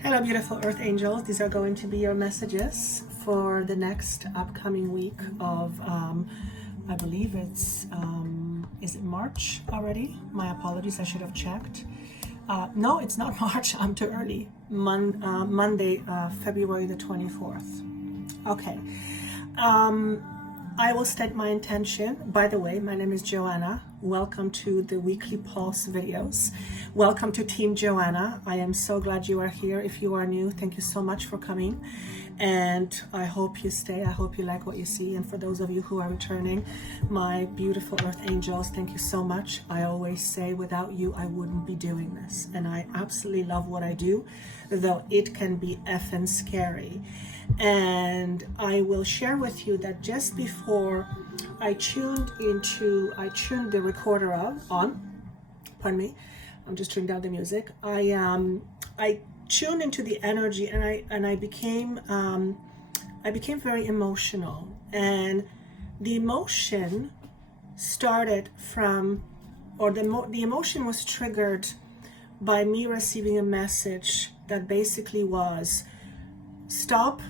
Hello, beautiful Earth Angels. These are going to be your messages for the next upcoming week of, I believe it's, is it March already? My apologies, I should have checked. No, it's not March. I'm too early. Monday, February the 24th. Okay. I will state my intention. By the way, my name is Joanna. Welcome to the weekly Pulse videos. Welcome to Team Joanna. I am so glad you are here. If you are new, thank you so much for coming. And I hope you stay. I hope you like what you see. And for those of you who are returning, my beautiful Earth Angels, thank you so much. I always say without you, I wouldn't be doing this. And I absolutely love what I do, though it can be effing scary. And I will share with you that just before I tuned the recorder on, pardon me, I'm just turning down the music. I tuned into the energy, and I became very emotional, and the emotion started from, or the emotion was triggered by me receiving a message that basically was, stop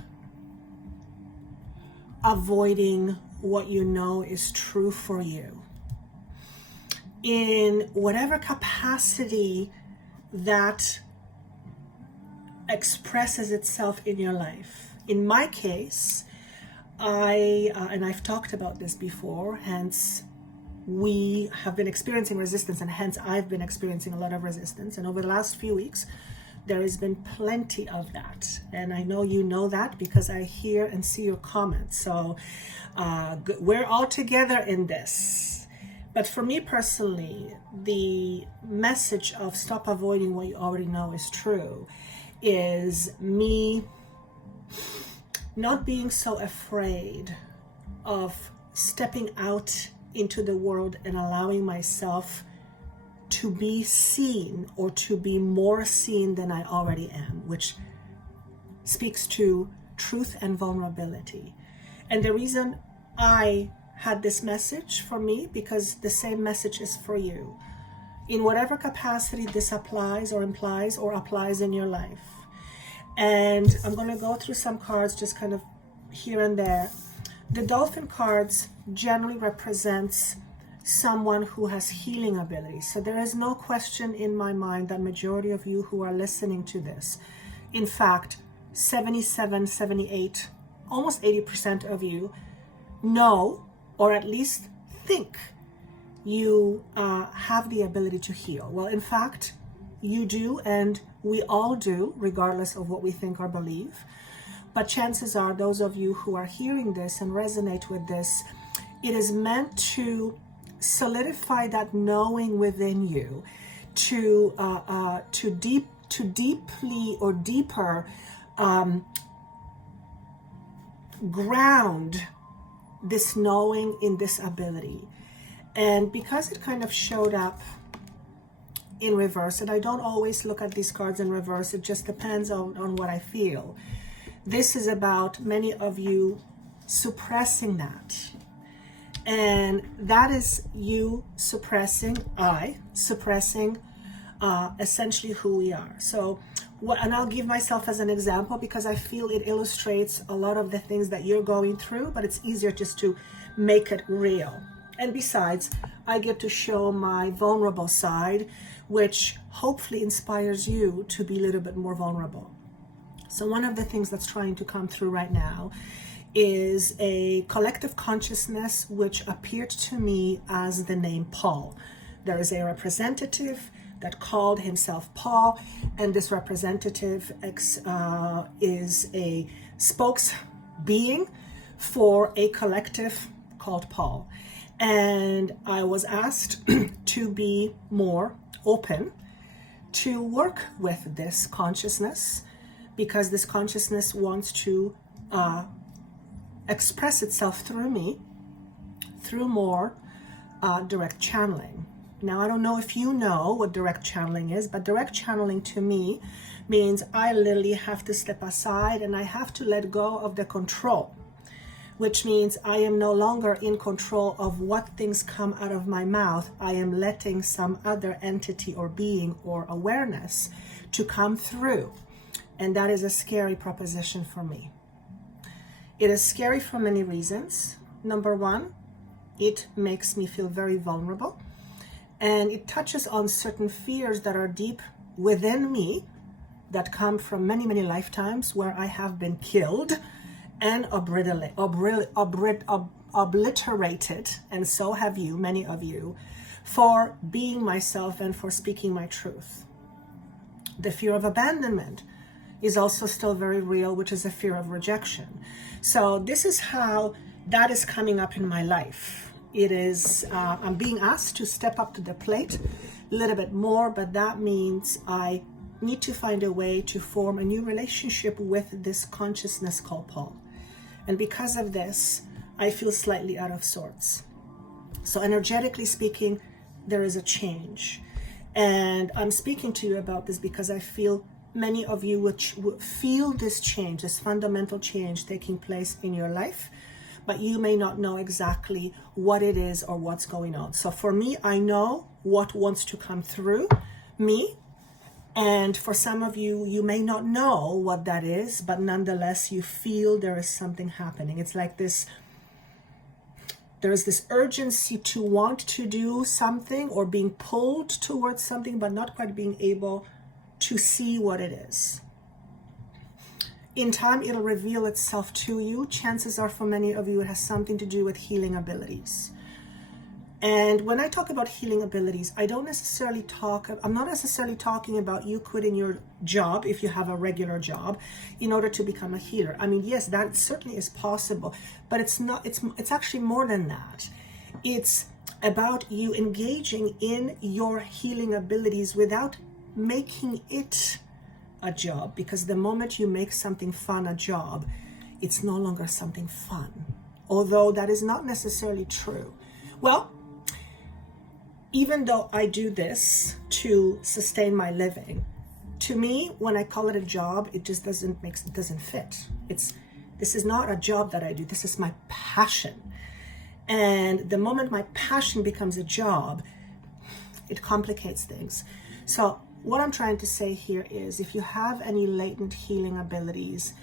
avoiding what you know is true for you in whatever capacity that expresses itself in your life. In my case, and I've talked about this before, hence we have been experiencing resistance, and hence I've been experiencing a lot of resistance. And over the last few weeks, there has been plenty of that. And I know you know that because I hear and see your comments. So we're all together in this. But for me personally, the message of stop avoiding what you already know is true is me not being so afraid of stepping out into the world and allowing myself to be seen, or to be more seen than I already am, which speaks to truth and vulnerability. And the reason I had this message for me, because the same message is for you in whatever capacity this applies or implies or applies in your life. And I'm going to go through some cards just kind of here and there. The dolphin cards generally represents someone who has healing abilities. So there is no question in my mind that majority of you who are listening to this, in fact, 77, 78, almost 80% of you know, or at least think you have the ability to heal. Well, in fact, you do, and we all do, regardless of what we think or believe. But chances are, those of you who are hearing this and resonate with this, it is meant to solidify that knowing within you, to deeply or deeper ground this knowing in this ability. And because it kind of showed up in reverse, and I don't always look at these cards in reverse, it just depends on what I feel. This is about many of you suppressing that. And that is you suppressing, essentially who we are. So, and I'll give myself as an example because I feel it illustrates a lot of the things that you're going through, but it's easier just to make it real. And besides, I get to show my vulnerable side, which hopefully inspires you to be a little bit more vulnerable. So one of the things that's trying to come through right now is a collective consciousness which appeared to me as the name Paul. There is a representative that called himself Paul, and this representative is a spokes being for a collective called Paul. And I was asked to be more open to work with this consciousness, because this consciousness wants to express itself through me, through more direct channeling. Now, I don't know if you know what direct channeling is, but direct channeling to me means I literally have to step aside and I have to let go of the control, which means I am no longer in control of what things come out of my mouth. I am letting some other entity or being or awareness to come through And that is a scary proposition for me. It is scary for many reasons. Number one, it makes me feel very vulnerable. And it touches on certain fears that are deep within me that come from many, many lifetimes where I have been killed and obliterated, and so have you, many of you, for being myself and for speaking my truth. The fear of abandonment is also still very real, which is a fear of rejection. So this is how that is coming up in my life. It is, I'm being asked to step up to the plate a little bit more, but that means I need to find a way to form a new relationship with this consciousness called Paul. And because of this, I feel slightly out of sorts. So energetically speaking, there is a change. And I'm speaking to you about this because I feel many of you would feel this change, this fundamental change taking place in your life, but you may not know exactly what it is or what's going on. So for me, I know what wants to come through me. And for some of you, you may not know what that is, but nonetheless, you feel there is something happening. It's like this, there is this urgency to want to do something or being pulled towards something, but not quite being able to see what it is. In time, it'll reveal itself to you. Chances are for many of you, it has something to do with healing abilities. And when I talk about healing abilities, I'm not necessarily talking about you quitting your job if you have a regular job in order to become a healer. I mean, yes, that certainly is possible, but it's actually more than that. It's about you engaging in your healing abilities without making it a job, because the moment you make something fun a job, it's no longer something fun, although that is not necessarily true. Well, even though I do this to sustain my living, to me, when I call it a job, it just doesn't fit. This is not a job that I do. This is my passion. And the moment my passion becomes a job, it complicates things. So what I'm trying to say here is, if you have any latent healing abilities,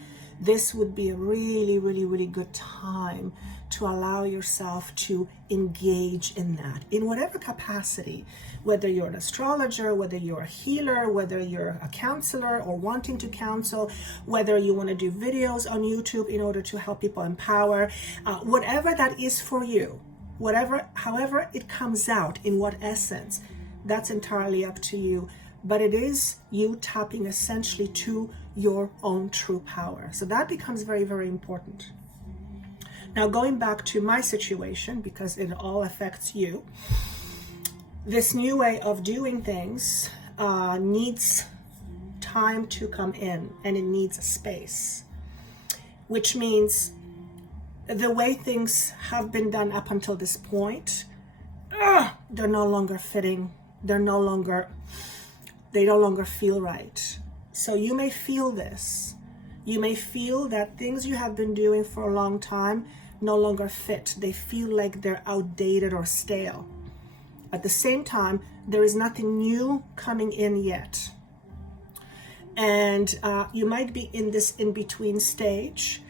this would be a really, really, really good time to allow yourself to engage in that in whatever capacity, whether you're an astrologer, whether you're a healer, whether you're a counselor or wanting to counsel, whether you want to do videos on YouTube in order to help people empower, whatever that is for you, however it comes out, in what essence, that's entirely up to you. But it is you tapping essentially to your own true power. So that becomes very, very important. Now, going back to my situation, because it all affects you, this new way of doing things needs time to come in, and it needs a space, which means the way things have been done up until this point, they're no longer fitting. They no longer feel right. So you may feel this. You may feel that things you have been doing for a long time no longer fit. They feel like they're outdated or stale. At the same time, there is nothing new coming in yet. And you might be in this in-between stage,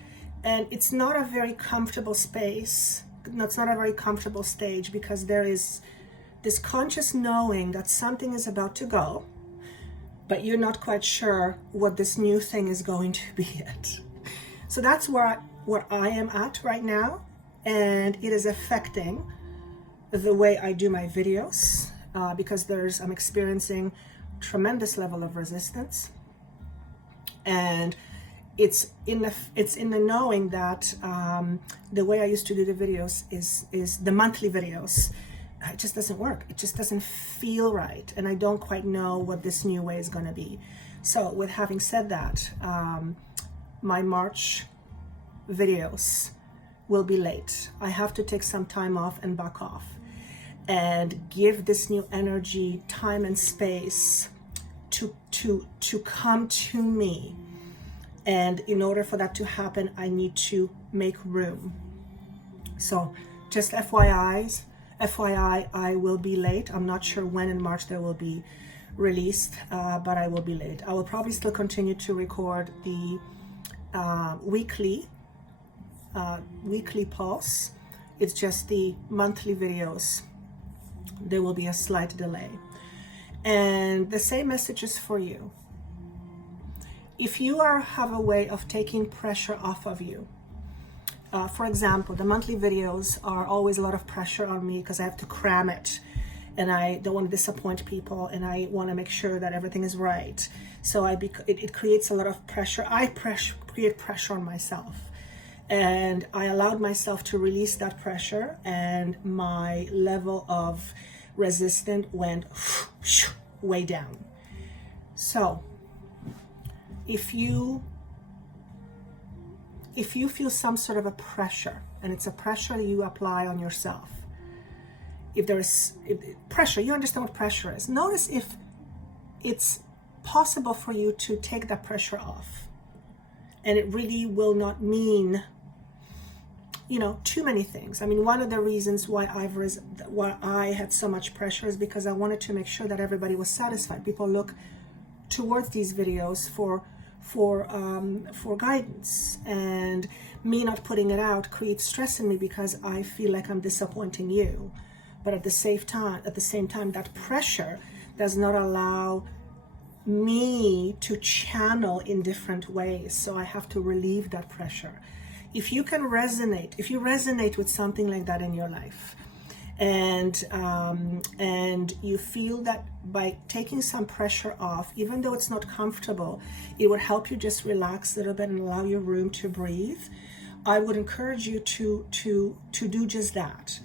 and it's not a very comfortable space. It's not a very comfortable stage, because there is this conscious knowing that something is about to go, but you're not quite sure what this new thing is going to be yet. So that's where I am at right now, and it is affecting the way I do my videos, because I'm experiencing tremendous level of resistance, and it's in the knowing that the way I used to do the videos is the monthly videos. It just doesn't work. It just doesn't feel right. And I don't quite know what this new way is going to be. So with having said that, my March videos will be late. I have to take some time off and back off and give this new energy time and space to come to me. And in order for that to happen, I need to make room. So just FYI, I will be late. I'm not sure when in March there will be released, but I will be late. I will probably still continue to record the weekly pulse. It's just the monthly videos. There will be a slight delay. And the same message is for you. If you have a way of taking pressure off of you, for example, the monthly videos are always a lot of pressure on me because I have to cram it, and I don't want to disappoint people, and I want to make sure that everything is right. So it creates a lot of pressure. I create pressure on myself, and I allowed myself to release that pressure, and my level of resistance went way down. So if you feel some sort of a pressure, and it's a pressure you apply on yourself, if there is pressure, you understand what pressure is. Notice if it's possible for you to take that pressure off, and it really will not mean, too many things. I mean, one of the reasons why I had so much pressure is because I wanted to make sure that everybody was satisfied. People look towards these videos for guidance, and me not putting it out creates stress in me because I feel like I'm disappointing you. But at the same time, that pressure does not allow me to channel in different ways. So I have to relieve that pressure. If you resonate with something like that in your life, and you feel that by taking some pressure off, even though it's not comfortable, it would help you just relax a little bit and allow your room to breathe, I would encourage you to do just that.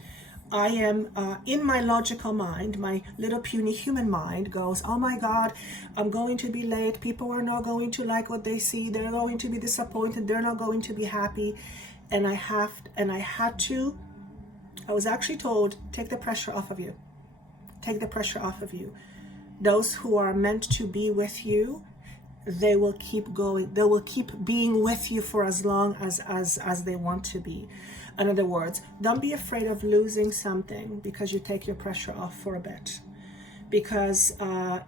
I am in my logical mind, my little puny human mind goes, oh my God, I'm going to be late. People are not going to like what they see. They're going to be disappointed. They're not going to be happy. And I was actually told, take the pressure off of you. Take the pressure off of you. Those who are meant to be with you, they will keep going. They will keep being with you for as long as they want to be. In other words, don't be afraid of losing something because you take your pressure off for a bit. Because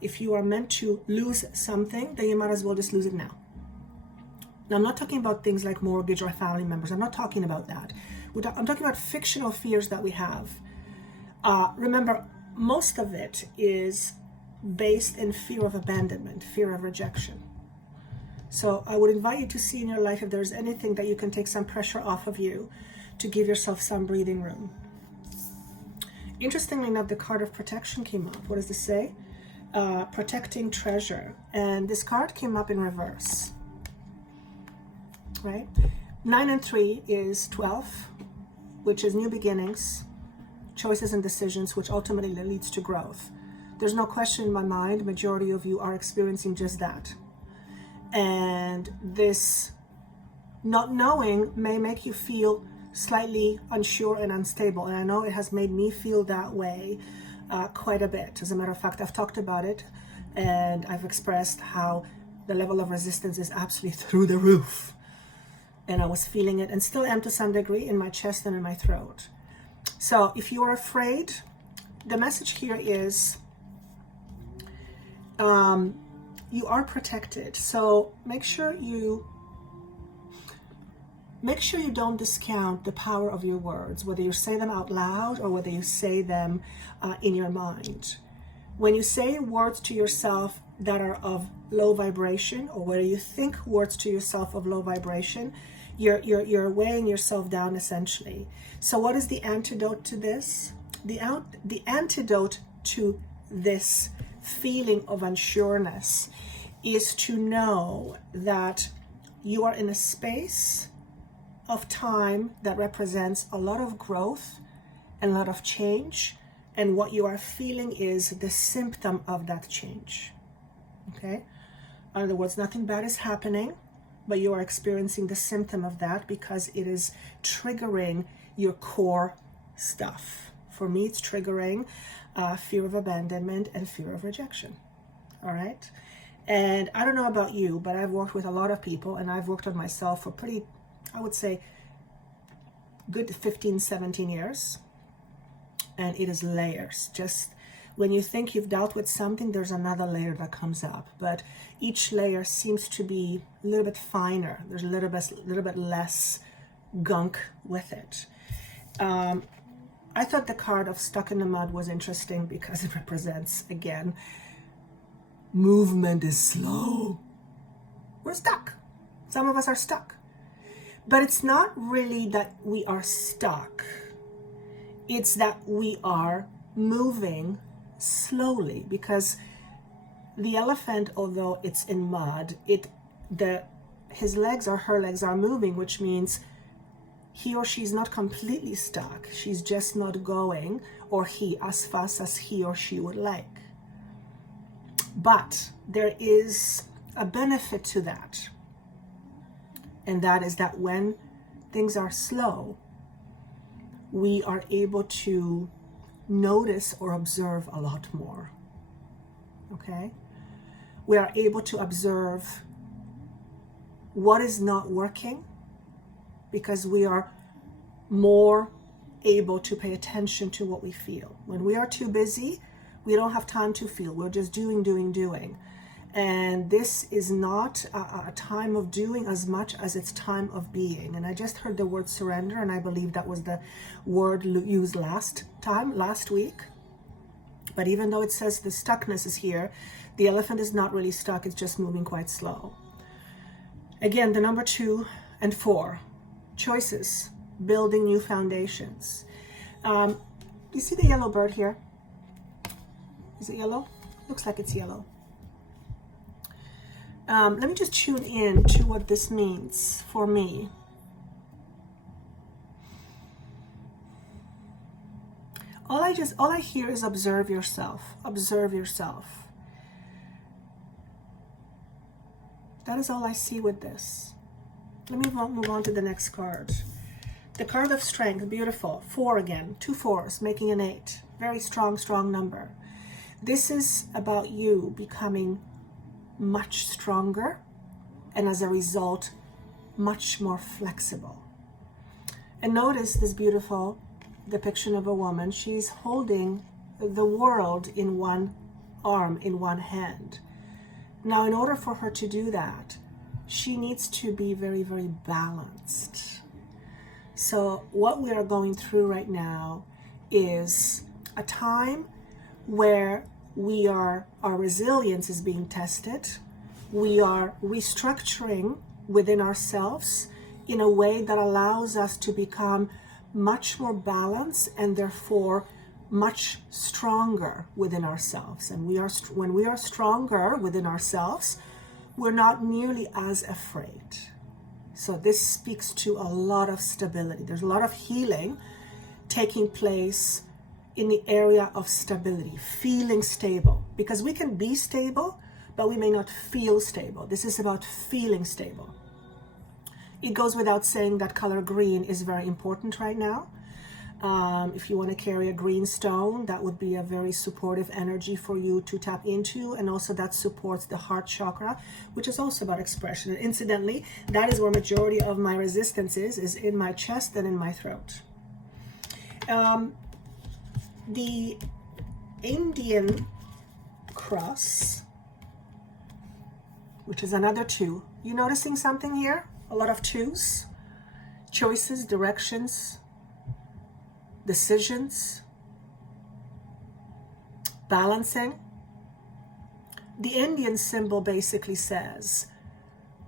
if you are meant to lose something, then you might as well just lose it now. Now, I'm not talking about things like mortgage or family members. I'm not talking about that. I'm talking about fictional fears that we have. Remember, most of it is based in fear of abandonment, fear of rejection. So I would invite you to see in your life if there's anything that you can take some pressure off of you to give yourself some breathing room. Interestingly enough, the card of protection came up. What does this say? Protecting treasure. And this card came up in reverse, right? 9 and 3 is 12, which is new beginnings, choices and decisions, which ultimately leads to growth. There's no question in my mind, majority of you are experiencing just that. And this not knowing may make you feel slightly unsure and unstable. And I know it has made me feel that way quite a bit. As a matter of fact, I've talked about it, and I've expressed how the level of resistance is absolutely through the roof. And I was feeling it, and still am to some degree, in my chest and in my throat. So if you are afraid, the message here is you are protected. So make sure you don't discount the power of your words, whether you say them out loud or whether you say them in your mind. When you say words to yourself that are of low vibration, or whether you think words to yourself of low vibration, you're weighing yourself down essentially. So what is the antidote to this? The antidote to this feeling of unsureness is to know that you are in a space of time that represents a lot of growth and a lot of change, and what you are feeling is the symptom of that change. Okay? In other words, nothing bad is happening, but you are experiencing the symptom of that because it is triggering your core stuff. For me, it's triggering fear of abandonment and fear of rejection. All right? And I don't know about you, but I've worked with a lot of people, and I've worked on myself for pretty, I would say, good 15, 17 years. And it is layers. Just when you think you've dealt with something, there's another layer that comes up, but each layer seems to be a little bit finer. There's a little bit less gunk with it. I thought the card of stuck in the mud was interesting because it represents, again, movement is slow. We're stuck. Some of us are stuck. But it's not really that we are stuck. It's that we are moving slowly, because the elephant, although it's in mud, his legs or her legs are moving, which means he or she's not completely stuck. She's just not going, or he, as fast as he or she would like. But there is a benefit to that. And that is that when things are slow, we are able to notice or observe a lot more. Okay? We are able to observe what is not working, because we are more able to pay attention to what we feel. When we are too busy, we don't have time to feel. We're just doing. And this is not a time of doing as much as it's time of being. And I just heard the word surrender, and I believe that was the word used last week. But even though it says the stuckness is here, the elephant is not really stuck. It's just moving quite slow. Again, the number 2 and 4, choices, building new foundations. You see the yellow bird here? Is it yellow? Looks like it's yellow. Let me just tune in to what this means for me. All I hear is observe yourself. Observe yourself. That is all I see with this. Let me move on to the next card. The card of strength, beautiful. 4 again, 2 4s, making an 8. Very strong number. This is about you becoming much stronger, and as a result, much more flexible. And notice this beautiful depiction of a woman. She's holding the world in one arm, in one hand. Now, in order for her to do that, she needs to be very, very balanced. So what we are going through right now is a time where our resilience is being tested. We are restructuring within ourselves in a way that allows us to become much more balanced and therefore much stronger within ourselves. And when we are stronger within ourselves, we're not nearly as afraid. So this speaks to a lot of stability. There's a lot of healing taking place in the area of stability, feeling stable. Because we can be stable, but we may not feel stable. This is about feeling stable. It goes without saying that color green is very important right now. If you want to carry a green stone, that would be a very supportive energy for you to tap into. And also that supports the heart chakra, which is also about expression. And incidentally, that is where majority of my resistance is in my chest and in my throat. The Indian cross, which is another 2. You noticing something here? A lot of 2s. Choices, directions, decisions, balancing. The Indian symbol basically says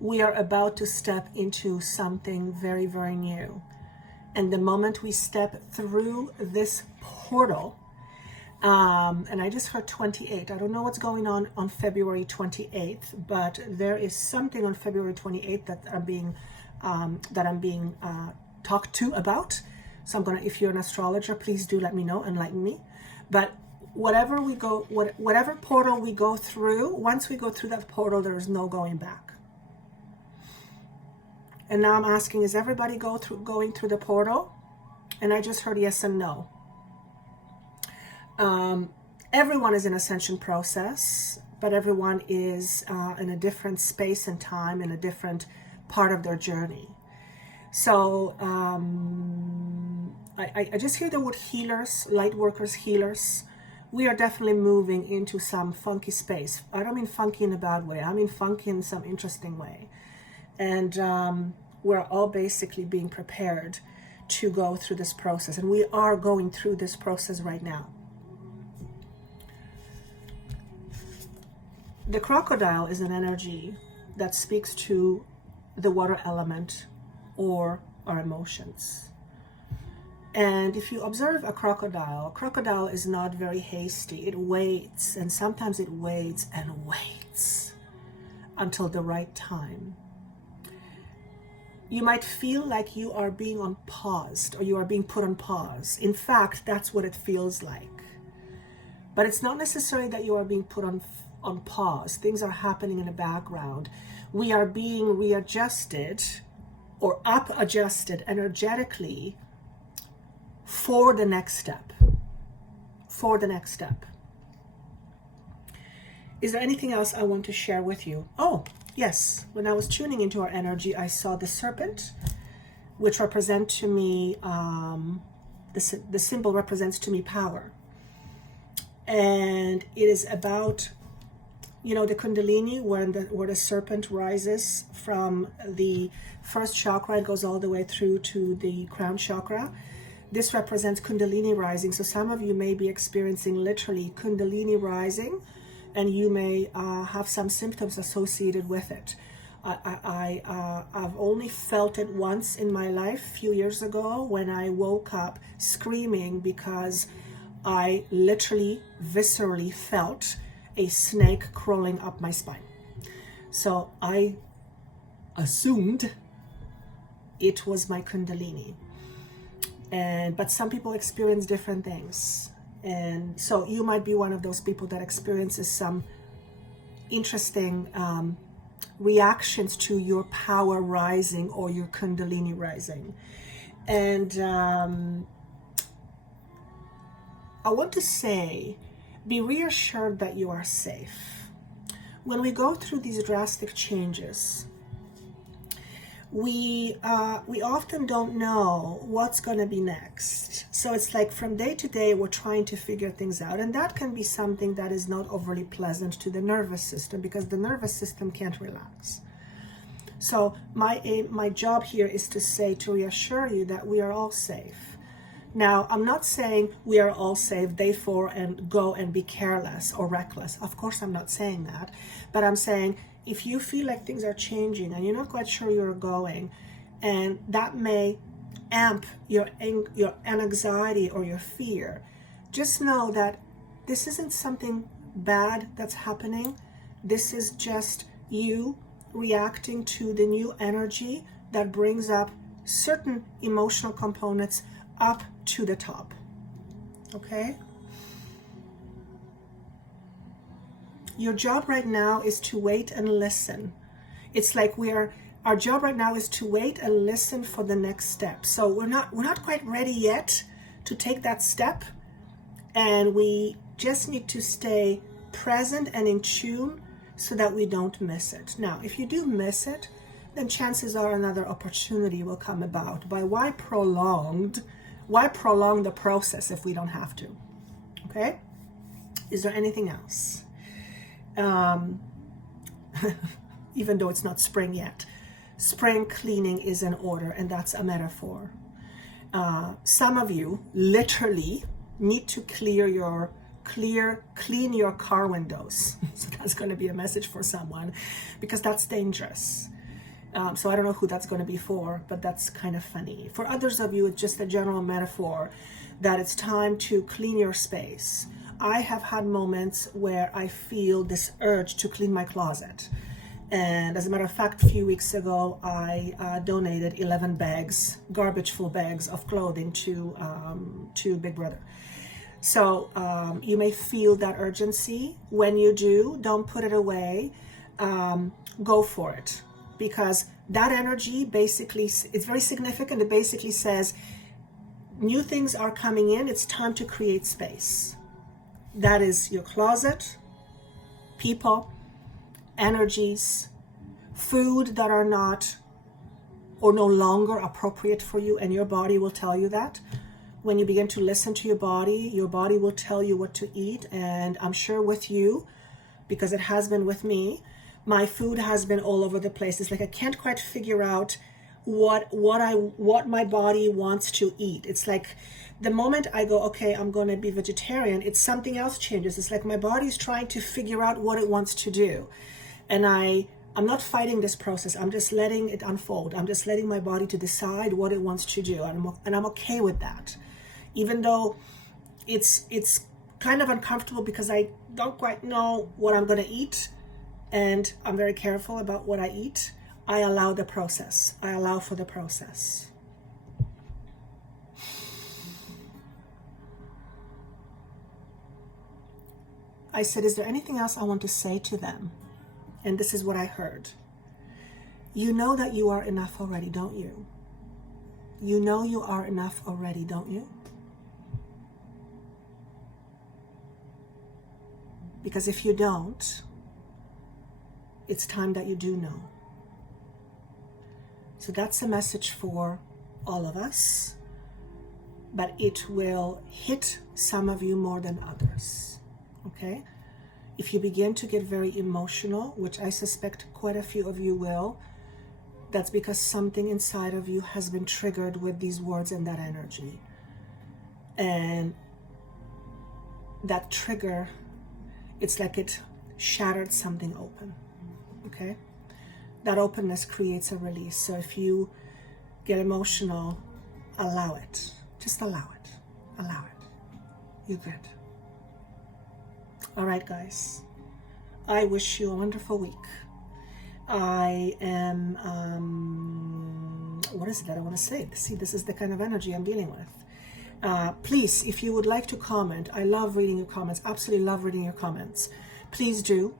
we are about to step into something very, very new. And the moment we step through this portal, and I just heard 28. I don't know what's going on February 28th, but there is something on February 28th that I'm being talked to about. So if you're an astrologer, please do let me know, enlighten me. But whatever portal we go through, once we go through that portal, there is no going back. And now I'm asking, is everybody going through the portal? And I just heard yes and no. Everyone is in ascension process, but everyone is in a different space and time, in a different part of their journey. So I just hear the word healers, light workers, healers. we are definitely moving into some funky space. I don't mean funky in a bad way. I mean funky in some interesting way. And we're all basically being prepared to go through this process. And we are going through this process right now. The crocodile is an energy that speaks to the water element or our emotions. And if you observe a crocodile is not very hasty. It waits, and sometimes it waits and waits until the right time. You might feel like you are being paused, or you are being put on pause. In fact, that's what it feels like. But it's not necessarily that you are being put on pause. Things are happening in the background. We are being readjusted or up adjusted energetically for the next step. For the next step. Is there anything else I want to share with you? Oh, yes. When I was tuning into our energy, I saw the serpent, which represent to me, the symbol represents to me power. And it is about, you know, the Kundalini, where the serpent rises from the first chakra, it goes all the way through to the crown chakra. This represents Kundalini rising. So some of you may be experiencing literally Kundalini rising, and you may have some symptoms associated with it. I've only felt it once in my life, a few years ago, when I woke up screaming because I literally, viscerally felt a snake crawling up my spine. So I assumed it was my Kundalini. But some people experience different things. And so you might be one of those people that experiences some interesting reactions to your power rising or your Kundalini rising. And I want to say, be reassured that you are safe. When we go through these drastic changes, we often don't know what's going to be next. So it's like from day to day, we're trying to figure things out. And that can be something that is not overly pleasant to the nervous system, because the nervous system can't relax. So my job here is to reassure you that we are all safe. Now, I'm not saying we are all safe, therefore, and go and be careless or reckless. Of course, I'm not saying that. But I'm saying, if you feel like things are changing and you're not quite sure you're going, and that may amp your anxiety or your fear, just know that this isn't something bad that's happening. This is just you reacting to the new energy that brings up certain emotional components up to the top. Okay? Your job right now is to wait and listen. It's like our job right now is to wait and listen for the next step. So we're not quite ready yet to take that step, and we just need to stay present and in tune so that we don't miss it. Now, if you do miss it, then chances are another opportunity will come about. But why prolong the process if we don't have to? Okay? Is there anything else? Even though it's not spring yet, spring cleaning is in order, and that's a metaphor. Some of you literally need to clean your car windows. So that's going to be a message for someone, because that's dangerous. So I don't know who that's going to be for, but that's kind of funny. For others of you, it's just a general metaphor that it's time to clean your space. I have had moments where I feel this urge to clean my closet. And as a matter of fact, a few weeks ago, I donated 11 garbage-full bags of clothing to Big Brother. So you may feel that urgency. When you do, don't put it away. Go for it. Because that energy basically, it's very significant. It basically says, new things are coming in. It's time to create space. That is your closet, people, energies, food that are not or no longer appropriate for you, and your body will tell you that. when you begin to listen to your body will tell you what to eat. And I'm sure with you, because it has been with me, my food has been all over the place. It's like I can't quite figure out what my body wants to eat. It's like the moment I go, okay, I'm going to be vegetarian, it's something else changes. It's like my body's trying to figure out what it wants to do. And I'm not fighting this process. I'm just letting it unfold. I'm just letting my body to decide what it wants to do. And I'm okay with that. Even though it's kind of uncomfortable because I don't quite know what I'm going to eat. And I'm very careful about what I eat. I allow the process. I allow for the process. I said, is there anything else I want to say to them? And this is what I heard. You know that you are enough already, don't you? You know you are enough already, don't you? Because if you don't, it's time that you do know. So that's a message for all of us, but it will hit some of you more than others, okay? If you begin to get very emotional, which I suspect quite a few of you will, that's because something inside of you has been triggered with these words and that energy. And that trigger, it's like it shattered something open, okay? That openness creates a release. So if you get emotional, allow it. Just allow it. Allow it. You're good. All right, guys. I wish you a wonderful week. I am, what is it that I want to say? See, this is the kind of energy I'm dealing with. Please, if you would like to comment, I love reading your comments. Absolutely love reading your comments. Please do.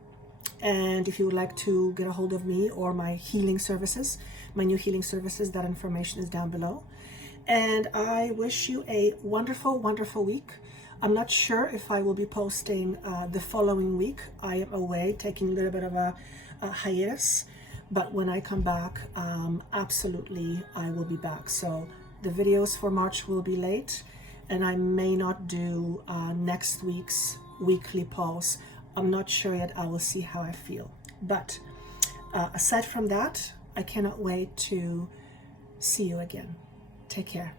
And if you would like to get a hold of me or my healing services, my new healing services, that information is down below. And I wish you a wonderful, wonderful week. I'm not sure if I will be posting the following week. I am away, taking a little bit of a hiatus. But when I come back, absolutely, I will be back. So the videos for March will be late. And I may not do next week's weekly pulse. I'm not sure yet. I will see how I feel. But aside from that, I cannot wait to see you again. Take care.